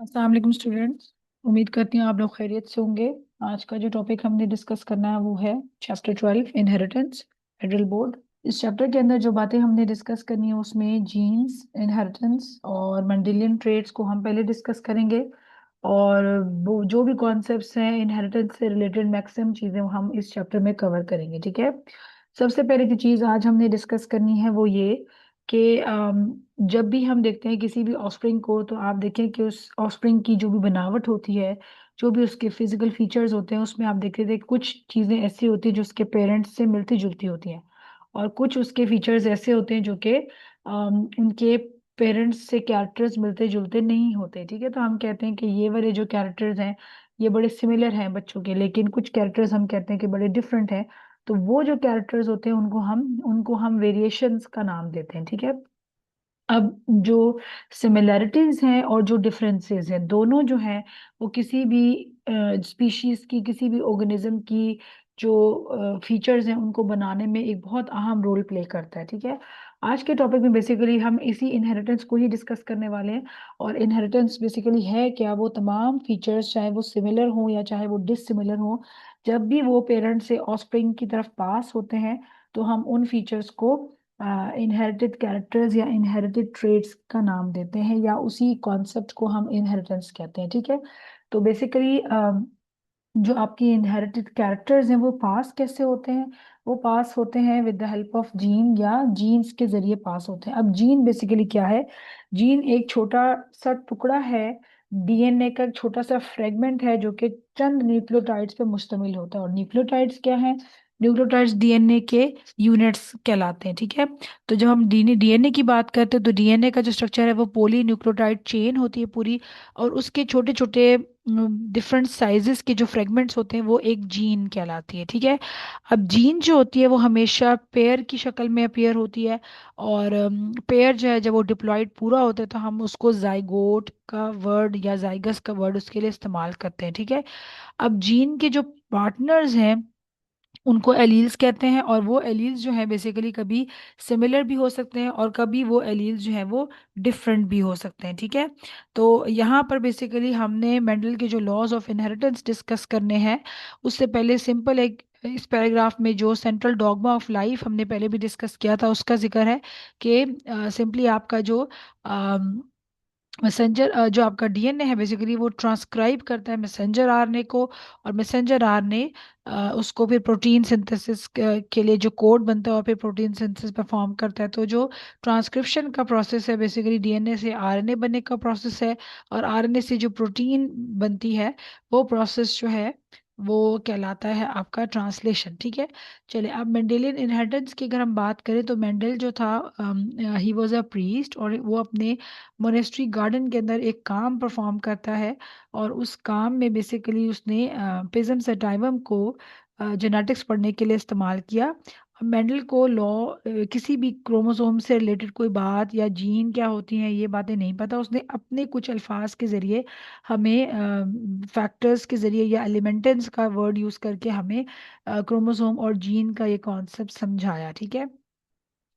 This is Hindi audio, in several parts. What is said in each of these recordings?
अस्सलाम वालेकुम स्टूडेंट्स। उम्मीद करती हूँ आप लोग खैरियत से होंगे। आज का जो टॉपिक हमने डिस्कस करना है वो है चैप्टर 12 इनहेरिटेंस फेडरल बोर्ड। इस चैप्टर के अंदर जो बातें हमने डिस्कस करनी है उसमें जीन्स, इनहेरिटेंस और मेंडेलियन ट्रेड्स को हम पहले डिस्कस करेंगे। और वो जो भी कॉन्सेप्ट्स हैं इनहेरिटेंस से रिलेटेड मैक्सिमम चीज़ें हम इस चैप्टर में कवर करेंगे, ठीक है। सबसे पहले जो चीज़ आज हमने डिस्कस करनी है वो ये कि जब भी हम देखते हैं किसी भी ऑफस्प्रिंग को तो आप देखें कि उस ऑफस्प्रिंग की जो भी बनावट होती है, जो भी उसके फिजिकल फीचर्स होते हैं, उसमें आप देखते थे कुछ चीज़ें ऐसी होती हैं जो उसके पेरेंट्स से मिलती जुलती होती हैं, और कुछ उसके फीचर्स ऐसे होते हैं जो कि उनके पेरेंट्स से कैरेक्टर्स मिलते जुलते नहीं होते, ठीक है। तो हम कहते हैं कि ये वाले जो कैरेक्टर्स हैं ये बड़े सिमिलर हैं बच्चों के, लेकिन कुछ कैरेक्टर्स हम कहते हैं कि बड़े डिफरेंट हैं। तो वो जो कैरेक्टर्स होते हैं उनको हम वेरिएशंस का नाम देते हैं, ठीक है। अब जो सिमिलैरिटीज हैं और जो डिफरेंसेस हैं दोनों जो हैं वो किसी भी स्पीशीज की, किसी भी ऑर्गेनिज्म की जो फीचर्स हैं उनको बनाने में एक बहुत अहम रोल प्ले करता है, ठीक है। आज के टॉपिक में बेसिकली हम इसी इनहेरिटेंस को ही डिस्कस करने वाले हैं। और इनहेरिटेंस बेसिकली है क्या, वो तमाम फीचर्स चाहे वो सिमिलर हो या चाहे वो डिससिमिलर हो, जब भी वो पेरेंट्स से ऑफस्प्रिंग की तरफ पास होते हैं तो हम उन फीचर्स को इनहेरिटेड कैरेक्टर्स या इनहेरिटेड ट्रेड्स का नाम देते हैं, या उसी कॉन्सेप्ट को हम इनहेरिटेंस कहते हैं, ठीक है। तो बेसिकली जो आपकी इनहेरिटेड कैरेक्टर्स हैं वो पास कैसे होते हैं, वो पास होते हैं with the help of gene, या जीन्स के जरिए पास होते हैं। अब जीन बेसिकली क्या है? जीन एक छोटा सा टुकड़ा है, डीएनए का एक छोटा सा फ्रेगमेंट है जो कि चंद न्यूक्लियोटाइड्स पे मुश्तमिल होता है। और न्यूक्लियोटाइड्स क्या है? न्यूक्लियोटाइड्स डीएनए के यूनिट्स कहलाते हैं, ठीक है। तो जब हम डीएनए की बात करते हैं तो डीएनए का जो स्ट्रक्चर है वो पोली न्यूक्लियोटाइड चेन होती है पूरी, और उसके छोटे छोटे डिफरेंट साइजेस के जो फ्रेगमेंट्स होते हैं वो एक जीन कहलाती है, ठीक है। अब जीन जो होती है वो हमेशा पेयर की शक्ल में अपीयर होती है, और पेयर जो है जब वो डिप्लॉयड पूरा होता है तो हम उसको जाइगोट का वर्ड या जाइगस का वर्ड उसके लिए इस्तेमाल करते हैं, ठीक है। अब जीन के जो पार्टनर्स हैं उनको एलील्स कहते हैं, और वो एलील्स जो है बेसिकली कभी सिमिलर भी हो सकते हैं और कभी वो एलील्स जो है वो डिफरेंट भी हो सकते हैं, ठीक है। तो यहाँ पर बेसिकली हमने मेंडल के जो लॉज ऑफ इनहेरिटेंस डिस्कस करने हैं। उससे पहले सिंपल एक इस पैराग्राफ में जो सेंट्रल डॉगमा ऑफ लाइफ हमने पहले भी डिस्कस किया था उसका जिक्र है कि सिंपली आपका जो मैसेंजर जो आपका डीएनए है बेसिकली वो ट्रांसक्राइब करता है मैसेंजर आरएनए को, और मैसेंजर आरएनए उसको फिर प्रोटीन सिंथेसिस के लिए जो कोड बनता है और फिर प्रोटीन सिंथेसिस परफॉर्म करता है। तो जो ट्रांसक्रिप्शन का प्रोसेस है बेसिकली डीएनए से आरएनए बनने का प्रोसेस है, और आरएनए से जो प्रोटीन बनती है वो प्रोसेस जो है वो कहलाता है आपका ट्रांसलेशन, ठीक है। चलिए अब मेंडेलियन इनहेरिटेंस की अगर हम बात करें तो मेंडल जो था ही वाज अ प्रीस्ट, और वो अपने मोनेस्ट्री गार्डन के अंदर एक काम परफॉर्म करता है, और उस काम में बेसिकली उसने पिज्म सेटाइवम को जेनेटिक्स पढ़ने के लिए इस्तेमाल किया। मेंडल को किसी भी क्रोमोसोम से रिलेटेड कोई बात या जीन क्या होती हैं ये बातें नहीं पता, उसने अपने कुछ अल्फाज के ज़रिए हमें फैक्टर्स के ज़रिए या एलिमेंटेंस का वर्ड यूज़ करके हमें क्रोमोसोम और जीन का ये कॉन्सेप्ट समझाया, ठीक है।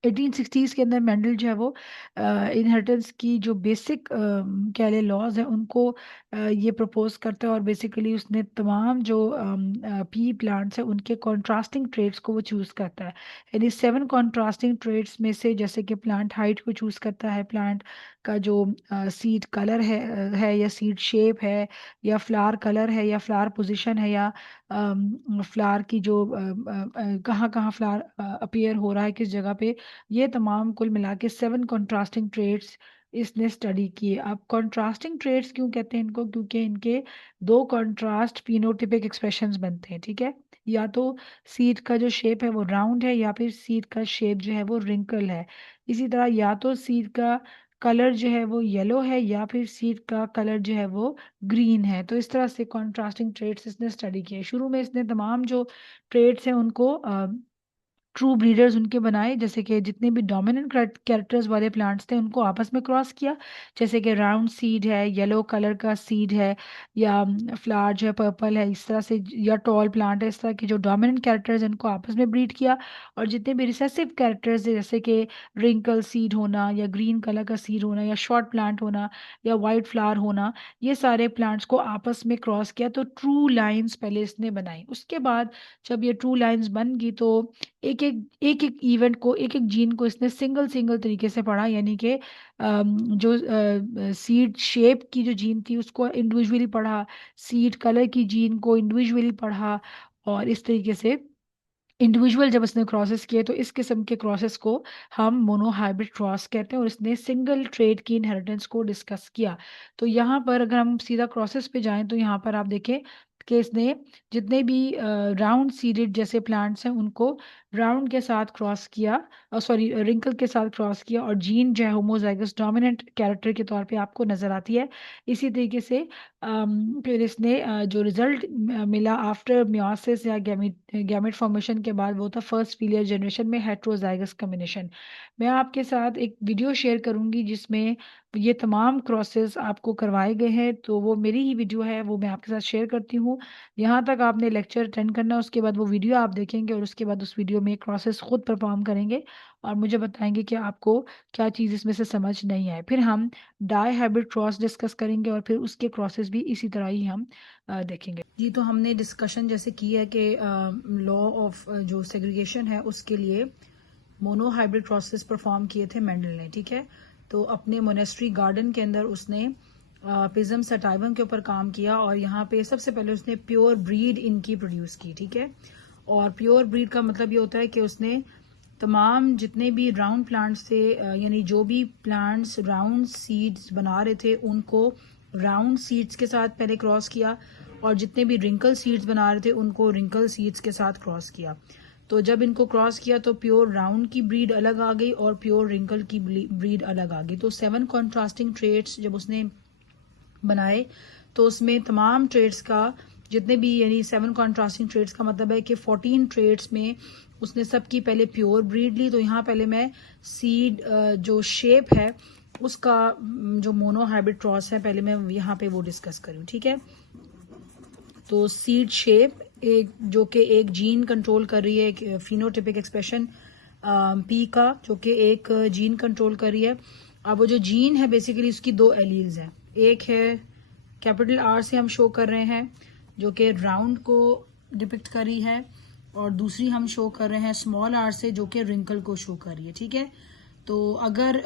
1860s के अंदर मेंडल जो है वो इनहेरिटेंस की जो बेसिक कह ले लॉज हैं उनको ये प्रपोज करता है, और बेसिकली उसने तमाम जो पी प्लांट्स हैं उनके कॉन्ट्रास्टिंग ट्रेट्स को वो चूज करता है। यानी 7 कॉन्ट्रास्टिंग ट्रेट्स में से जैसे कि प्लांट हाइट को चूज करता है, प्लांट का जो सीड कलर है या सीड शेप है, या फ्लावर कलर है, या फ्लावर पोजिशन है, या फ्लावर की जो कहाँ कहाँ फ्लावर अपीयर हो रहा है किस जगह पे, ये तमाम कुल मिला के 7 कॉन्ट्रास्टिंग ट्रेड्स इसने स्टडी किए। अब कॉन्ट्रास्टिंग ट्रेड्स क्यों कहते हैं इनको? क्योंकि इनके दो कॉन्ट्रास्ट फिनोटिपिक एक्सप्रेशंस बनते हैं, ठीक है। या तो सीड का जो शेप है वो राउंड है, या फिर सीड का शेप जो है वो रिंकल है। इसी तरह या तो सीड का कलर जो है वो येलो है, या फिर सीड का कलर जो है वो ग्रीन है। तो इस तरह से कॉन्ट्रास्टिंग ट्रेड्स इसने स्टडी किए। शुरू में इसने तमाम जो ट्रेड्स हैं उनको ट्रू ब्रीडर्स उनके बनाए, जैसे कि जितने भी डोमिनेंट कैरेक्टर्स वाले प्लांट्स थे उनको आपस में क्रॉस किया, जैसे कि राउंड सीड है, येलो कलर का सीड है, या फ्लावर जो है पर्पल है, इस तरह से, या टॉल प्लांट है, इस तरह के जो डोमिनेंट कैरेक्टर्स हैं उनको आपस में ब्रीड किया। और जितने भी रिसेसिव कैरेक्टर्स है, जैसे कि रिंकल सीड होना, या ग्रीन कलर का सीड होना, या शॉर्ट प्लांट होना, या वाइट फ्लावर होना, ये सारे प्लांट्स को आपस में क्रॉस किया, तो ट्रू लाइंस पहले इसने बनाई। उसके बाद जब ये ट्रू लाइंस बन गई तो एक एक इवेंट को, एक एक जीन को इसने सिंगल सिंगल तरीके से पढ़ा, यानी कि जो सीड शेप की जो जीन थी उसको इंडिविजुअली पढ़ा, सीड कलर की जीन को इंडिविजुअली पढ़ा, और इस तरीके से इंडिविजुअल जब इसने क्रॉसेस किए तो इस किस्म के क्रॉसेस को हम मोनोहाइब्रिड क्रॉस कहते हैं। और इसने सिंगल ट्रेड की इनहेरिटेंस को डिस्कस किया। तो यहाँ पर अगर हम सीधा क्रॉसेस पे जाएं तो यहाँ पर आप देखें कि इसने जितने भी राउंड सीडेड जैसे प्लांट्स हैं उनको राउंड के साथ क्रॉस किया, सॉरी रिंकल के साथ क्रॉस किया, और जीन जो है होमोजाइगस डोमिनेंट कैरेक्टर के तौर पे आपको नजर आती है। इसी तरीके से फिर इसने जो रिजल्ट मिला आफ्टर मियोसिस या गैमेट फॉर्मेशन के बाद, वो था फर्स्ट फीलियर जनरेशन में हेट्रोजाइगस कॉम्बिनेशन। मैं आपके साथ एक वीडियो शेयर करूंगी जिसमें ये तमाम क्रॉसेस आपको करवाए गए हैं, तो वो मेरी ही वीडियो है, वो मैं आपके साथ शेयर करती हूँ। यहाँ तक आपने लेक्चर अटेंड करना है, उसके बाद वो वीडियो आप देखेंगे, और उसके बाद उस वीडियो में क्रॉसेस खुद परफॉर्म करेंगे और मुझे बताएंगे कि आपको क्या चीज़ इसमें से समझ नहीं आए। फिर हम डाई हाइब्रिड क्रॉस डिस्कस करेंगे, और फिर उसके क्रॉसेस भी इसी तरह ही हम देखेंगे जी। तो हमने डिस्कशन जैसे की है कि लॉ ऑफ जो सेग्रीगेशन है उसके लिए मोनो हाइब्रिड क्रॉसेस परफॉर्म किए थे मेंडल ने, ठीक है। तो अपने मोनेस्ट्री गार्डन के अंदर उसने पिज्म सटाइवम के ऊपर काम किया, और यहाँ पे सबसे पहले उसने प्योर ब्रीड इनकी प्रोड्यूस की, ठीक है। और प्योर ब्रीड का मतलब ये होता है कि उसने तमाम जितने भी राउंड प्लांट्स थे, यानी जो भी प्लांट्स राउंड सीड्स बना रहे थे उनको राउंड सीड्स के साथ पहले क्रॉस किया, और जितने भी रिंकल सीड्स बना रहे थे उनको रिंकल सीड्स के साथ क्रॉस किया। तो जब इनको क्रॉस किया तो प्योर राउंड की ब्रीड अलग आ गई और प्योर रिंकल की ब्रीड अलग आ गई। तो 7 कॉन्ट्रास्टिंग ट्रेड्स जब उसने बनाए तो उसमें तमाम ट्रेड्स का जितने भी, यानी 7 कॉन्ट्रास्टिंग ट्रेड्स का मतलब है कि 14 ट्रेड्स में उसने सबकी पहले प्योर ब्रीड ली। तो यहाँ पहले मैं सीड जो शेप है उसका जो मोनो हाइब्रिड क्रॉस है पहले मैं यहाँ पे वो डिस्कस करूँ, ठीक है। तो सीड शेप एक जो कि एक जीन कंट्रोल कर रही है, एक फिनोटिपिक एक्सप्रेशन पी का जो कि एक जीन कंट्रोल कर रही है। अब वो जो जीन है बेसिकली उसकी 2 एलील्स हैं, एक है कैपिटल आर से हम शो कर रहे हैं जो कि राउंड को डिपिक्ट कर रही है, और दूसरी हम शो कर रहे हैं स्मॉल आर से जो कि रिंकल को शो कर रही है, ठीक है। तो अगर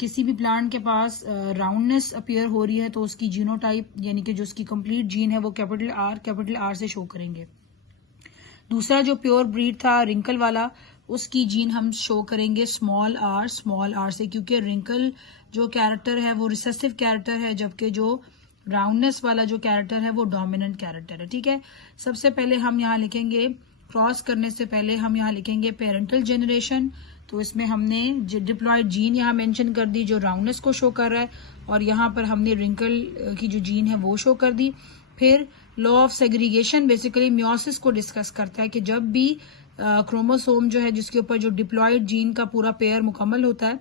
किसी भी प्लांट के पास राउंडनेस अपीयर हो रही है तो उसकी जीनोटाइप यानी कि जो उसकी कंप्लीट जीन है वो कैपिटल आर से शो करेंगे। दूसरा जो प्योर ब्रीड था रिंकल वाला, उसकी जीन हम शो करेंगे स्मॉल आर से, क्योंकि रिंकल जो कैरेक्टर है वो रिसेसिव कैरेक्टर है, जबकि जो राउंडनेस वाला जो कैरेक्टर है वो डोमिनेंट कैरेक्टर है, ठीक है। सबसे पहले हम यहाँ लिखेंगे, क्रॉस करने से पहले हम यहाँ लिखेंगे पेरेंटल जेनरेशन। तो इसमें हमने डिप्लॉयड जीन यहाँ मेंशन कर दी जो राउंडनेस को शो कर रहा है, और यहाँ पर हमने रिंकल की जो जीन है वो शो कर दी। फिर law of segregation basically meiosis को डिस्कस करता है कि जब भी क्रोमोसोम जो है जिसके ऊपर जो डिप्लॉयड जीन का पूरा पेयर मुकम्मल होता है,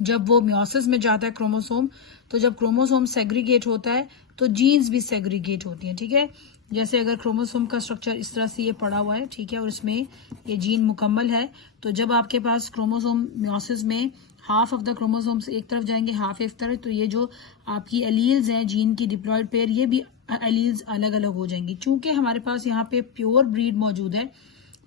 जब वो मियोसिस में जाता है क्रोमोसोम, तो जब क्रोमोसोम सेग्रीगेट होता है तो जीन्स भी सेग्रीगेट होती हैं, ठीक है। जैसे अगर क्रोमोसोम का स्ट्रक्चर इस तरह से ये पड़ा हुआ है, ठीक है, और इसमें ये जीन मुकम्मल है, तो जब आपके पास क्रोमोसोम मियोसिस में हाफ ऑफ द क्रोमोसोम्स एक तरफ जाएंगे, हाफ एक तरफ, तो ये जो आपकी एलील्स हैं जीन की डिप्लॉयड पेयर, ये भी एलील्स अलग अलग हो जाएंगी। चूंकि हमारे पास यहाँ पे प्योर ब्रीड मौजूद है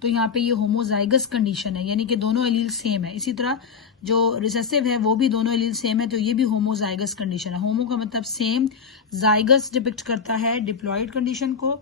तो यहाँ पे ये होमोजाइगस कंडीशन है, यानी कि दोनों एलील सेम है। इसी तरह जो रिसेसिव है वो भी दोनों एलील सेम है, तो ये भी होमोजाइगस कंडीशन है। होमो का मतलब सेम, जाइगस डिपिक्ट करता है डिप्लॉयड कंडीशन को,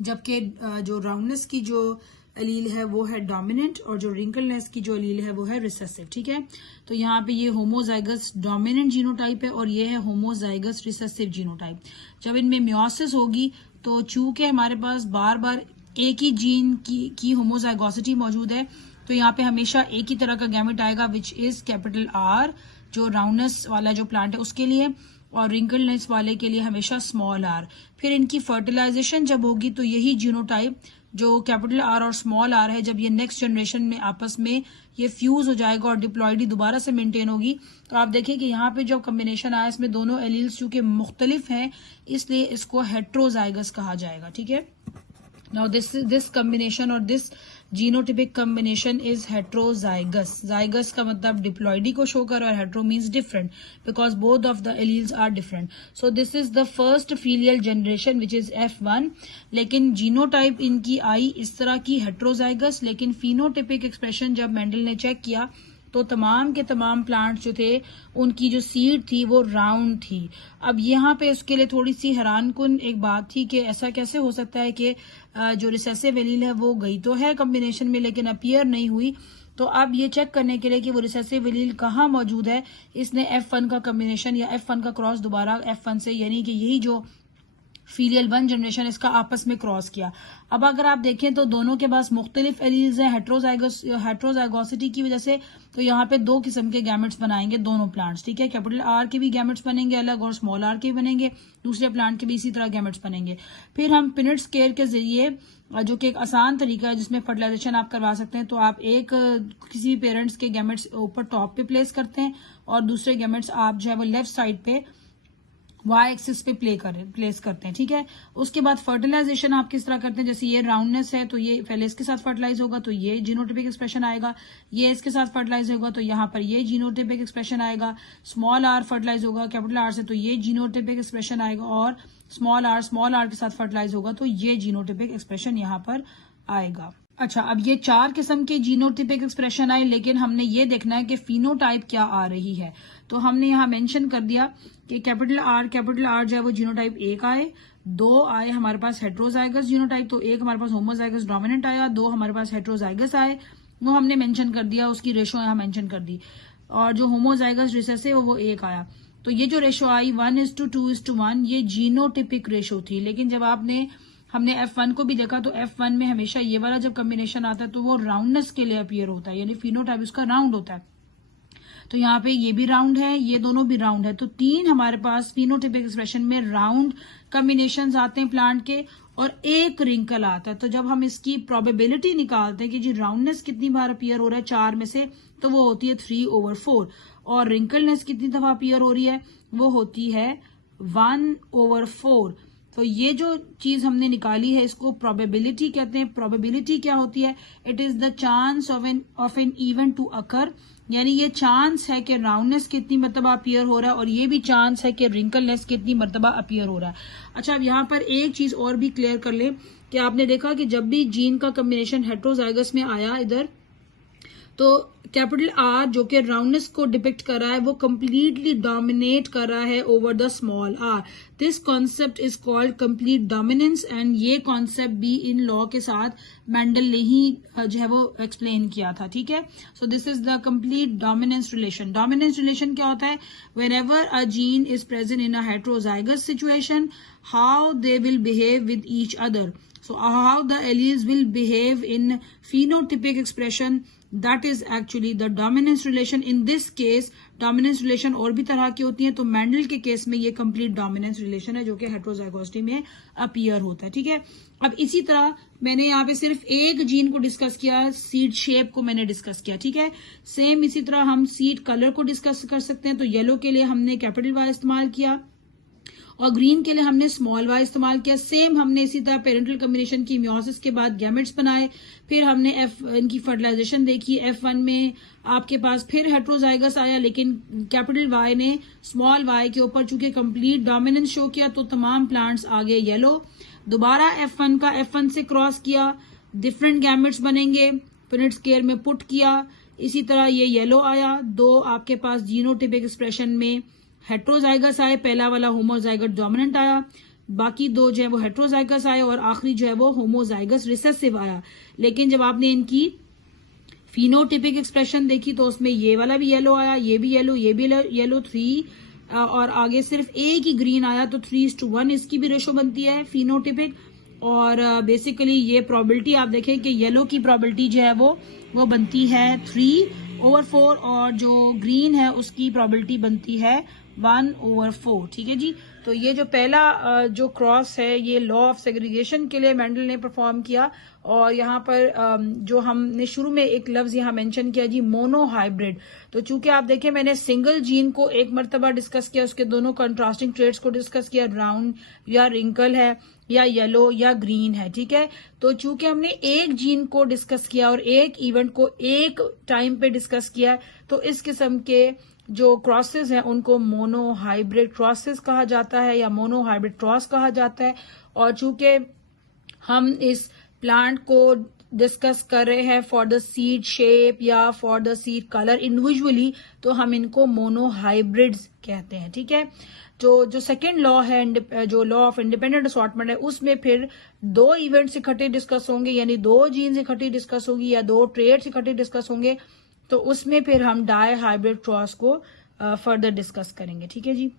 जबकि जो राउंडनेस की जो एलील है वो है डोमिनेंट, और जो रिंकलनेस की जो एलील है वो है रिसेसिव, ठीक है। तो यहाँ पे ये होमोजाइगस डोमिनेंट जीनोटाइप है और ये है होमोजाइगस रिसेसिव जीनोटाइप। जब इनमें मियोसिस होगी तो चूंकि हमारे पास बार बार एक ही जीन की होमोजाइगोसिटी मौजूद है, तो यहाँ पे हमेशा एक ही तरह का गैमेट आएगा विच इज कैपिटल आर, जो राउंडनेस वाला जो प्लांट है उसके लिए। और रिंकलनेस वाले के लिए हमेशा स्मॉल आर। फिर इनकी फर्टिलाइजेशन जब होगी तो यही जीनोटाइप जो कैपिटल आर और स्मॉल आर है, जब ये नेक्स्ट जनरेशन में आपस में ये फ्यूज हो जाएगा और डिप्लॉइडी दोबारा से मेंटेन होगी, तो आप देखें कि यहाँ पे जो कॉम्बिनेशन आया इसमें दोनों एलील्स चूंकि मुख्तलिफ हैं इसलिए इसको हेट्रोजाइगस कहा जाएगा। ठीक है, नाउ दिस कॉम्बिनेशन और this genotypic combination is heterozygous. Zygous का मतलब डिप्लॉइडी को शो कर, और hetero means different because both of the alleles are different. So this is the first filial generation which is F1। लेकिन जीनोटाइप इनकी आई इस तरह की हेट्रोजाइगस, लेकिन फिनोटिपिक एक्सप्रेशन जब मेंडल ने चेक किया तो तमाम के तमाम प्लांट्स जो थे उनकी जो सीड थी वो राउंड थी। अब यहाँ पे उसके लिए थोड़ी सी हैरानकुन एक बात थी कि ऐसा कैसे हो सकता है कि जो रिसेसिव एलील है वो गई तो है कॉम्बिनेशन में लेकिन अपीयर नहीं हुई। तो अब ये चेक करने के लिए कि वो रिसेसिव एलील कहाँ मौजूद है, इसने F1 का कॉम्बिनेशन या F1 का क्रॉस दोबारा F1 से, यानी कि यही जो फीलियल 1 जनरेशन इसका आपस में क्रॉस किया। अब अगर आप देखें तो दोनों के पास मुख्तलिफ एलील्स हैं हेट्रोजाइगोसिटी की वजह से, तो यहाँ पे दो किस्म के गैमेट्स बनाएंगे दोनों प्लांट्स। ठीक है, कैपिटल आर के भी गैमेट्स बनेंगे अलग और स्मॉल आर के भी बनेंगे, दूसरे प्लांट के भी इसी तरह गैमेट्स बनेंगे। फिर हम पिनेट स्केयर के जरिए, जो कि एक आसान तरीका है जिसमें फर्टिलाइजेशन आप करवा सकते हैं, तो आप एक किसी भी पेरेंट्स के गैमेट्स ऊपर टॉप पे प्लेस करते हैं और दूसरे गैमेट्स आप जो है वो लेफ्ट साइड पे वाई एक्सिस पे प्लेस करते हैं। ठीक है, उसके बाद फर्टिलाइजेशन आप किस तरह करते हैं, जैसे ये राउंडनेस है तो ये पहले इसके साथ फर्टिलाइज होगा तो ये जीनोटिपिक एक्सप्रेशन आएगा, ये इसके साथ फर्टिलाइज होगा तो यहाँ पर ये जीनोटिपिक एक्सप्रेशन आएगा, स्मॉल आर फर्टिलाइज होगा कैपिटल आर से तो ये जीनोटिपिक एक्सप्रेशन आएगा, और स्मॉल आर के साथ फर्टिलाइज होगा तो ये जीनोटिपिक एक्सप्रेशन यहाँ पर आएगा। अच्छा, अब ये 4 किस्म के जीनोटिपिक एक्सप्रेशन आए, लेकिन हमने ये देखना है कि फिनोटाइप क्या आ रही है। तो हमने यहाँ मेंशन कर दिया कि कैपिटल आर जो है वो जीनोटाइप 1 आए, 2 आए हमारे पास हेट्रोजाइगस जीनोटाइप, तो 1 हमारे पास होमोजाइगस डोमिनेंट आया, 2 हमारे पास हेट्रोजाइगस आए, वो हमने मेंशन कर दिया, उसकी रेशो यहाँ मेंशन कर दी, और जो होमोजाइगस रिसेसिव वो 1 आया। तो ये जो रेशो आई 1:2:1 ये जीनोटिपिक रेशो थी। लेकिन जब हमने F1 को भी देखा तो F1 में हमेशा ये वाला जब कॉम्बिनेशन आता है तो वो राउंडनेस के लिए अपीयर होता है, यानी फिनोटाइप उसका राउंड होता है। तो यहाँ पे ये भी राउंड है, ये दोनों भी राउंड है, तो 3 हमारे पास फिनोटिपिक एक्सप्रेशन में राउंड कॉम्बिनेशंस आते हैं प्लांट के, और 1 रिंकल आता है। तो जब हम इसकी प्रोबेबिलिटी निकालते हैं कि जी राउंडनेस कितनी बार अपीयर हो रहा है 4 में से, तो वो होती है 3/4, और रिंकलनेस कितनी दफा अपीयर हो रही है वो होती है 1/4। तो ये जो चीज हमने निकाली है इसको प्रोबेबिलिटी कहते हैं। प्रोबेबिलिटी क्या होती है, it is the chance of an event to occur, यानी ये चांस है कि राउंडनेस कितनी मरतबा अपीयर हो रहा है, और ये भी चांस है कि रिंकलनेस कितनी मरतबा अपीयर हो रहा है। अच्छा, अब यहाँ पर एक चीज और भी क्लियर कर ले कि आपने देखा कि जब भी जीन का कॉम्बिनेशन हेट्रोजाइगस में आया इधर, तो कैपिटल आर जो कि राउंडनेस को डिपिक्ट कर रहा है वो कंप्लीटली डोमिनेट कर रहा है over the small R. This concept is called complete dominance, and ये कॉन्सेप्ट भी इन लॉ के साथ मेंडल ने ही जो है वो एक्सप्लेन किया था। ठीक है, सो this is the complete dominance relation. Dominance relation क्या होता है, whenever a gene is present in a heterozygous situation, how they will behave with each other, so how the alleles will behave in phenotypic expression, that is actually the dominance relation. In this case dominance relation और भी तरह की होती है, तो मेंडल के केस में ये complete dominance relation है जो कि हेट्रोजाइगोसिटी में अपीयर होता है। ठीक है, अब इसी तरह मैंने यहाँ पे सिर्फ एक जीन को डिस्कस किया, सीड शेप को मैंने डिस्कस किया। ठीक है, सेम इसी तरह हम सीड कलर को डिस्कस कर सकते हैं। तो येलो के लिए हमने कैपिटल वाई इस्तेमाल किया और ग्रीन के लिए हमने स्मॉल वाई इस्तेमाल किया। सेम हमने इसी तरह पेरेंटल कॉम्बिनेशन की मियोसिस के बाद गैमेट्स बनाए, फिर हमने इनकी फर्टिलाइजेशन देखी। F1 में आपके पास फिर हेट्रोजाइगस आया, लेकिन कैपिटल वाई ने स्मॉल वाई के ऊपर चूंकि कंप्लीट डोमिनेंस शो किया तो तमाम प्लांट्स आ गए येलो। दोबारा F1 का F1 से क्रॉस किया, डिफरेंट गैमेट्स बनेंगे, पिनेट स्केयर में पुट किया, इसी तरह ये येलो आया। 2 आपके पास जीनोटिपिक एक्सप्रेशन में हेट्रोजाइगस आए, पहला वाला होमोजाइगस डोमिनेंट आया, बाकी 2 जो है वो हेट्रोजाइगस आए, और आखिरी जो है वो होमोजाइगस रिसेसिव आया। लेकिन जब आपने इनकी फिनोटिपिक एक्सप्रेशन देखी तो उसमें ये वाला भी येलो आया, ये भी येलो, ये भी येलो, 3 और आगे सिर्फ एक ही ग्रीन आया, तो 3:1 इसकी भी रेशो बनती है फिनोटिपिक। और बेसिकली ये प्रोबेबिलिटी आप देखें कि येलो की प्रोबेबिलिटी जो है वो बनती है 3/4, और जो ग्रीन है उसकी प्रोबेबिलिटी बनती है 1/4। ठीक है जी। तो ये जो पहला जो क्रॉस है ये लॉ ऑफ सेग्रीगेशन के लिए मेंडल ने परफॉर्म किया। और यहाँ पर जो हमने शुरू में एक लफ्ज यहाँ मेंशन किया जी, मोनोहाइब्रिड। तो चूंकि आप देखें मैंने सिंगल जीन को एक मर्तबा डिस्कस किया, उसके दोनों कंट्रास्टिंग ट्रेड्स को डिस्कस किया, ब्राउन या रिंकल है या येलो या ग्रीन है। ठीक है। तो चूंकि हमने एक जीन को डिस्कस किया और एक इवेंट को एक टाइम पे डिस्कस किया, तो इस किस्म के जो क्रॉसेस हैं उनको मोनोहाइब्रिड क्रॉसेस कहा जाता है या मोनोहाइब्रिड क्रॉस कहा जाता है। और चूंकि हम इस प्लांट को डिस्कस कर रहे हैं फॉर द सीड शेप या for the seed colour individually, तो हम इनको मोनोहाइब्रिड्स कहते हैं। ठीक है। जो सेकेंड लॉ है, जो लॉ ऑफ इंडिपेंडेंट असॉर्टमेंट है, उसमें फिर दो इवेंट्स इकट्ठे डिस्कस होंगे, यानी दो जीन्स इकट्ठी डिस्कस होगी या दो ट्रेड्स इकट्ठे डिस्कस होंगे, तो उसमें फिर हम डाई हाइब्रिड क्रॉस को फर्दर डिस्कस करेंगे। ठीक है जी।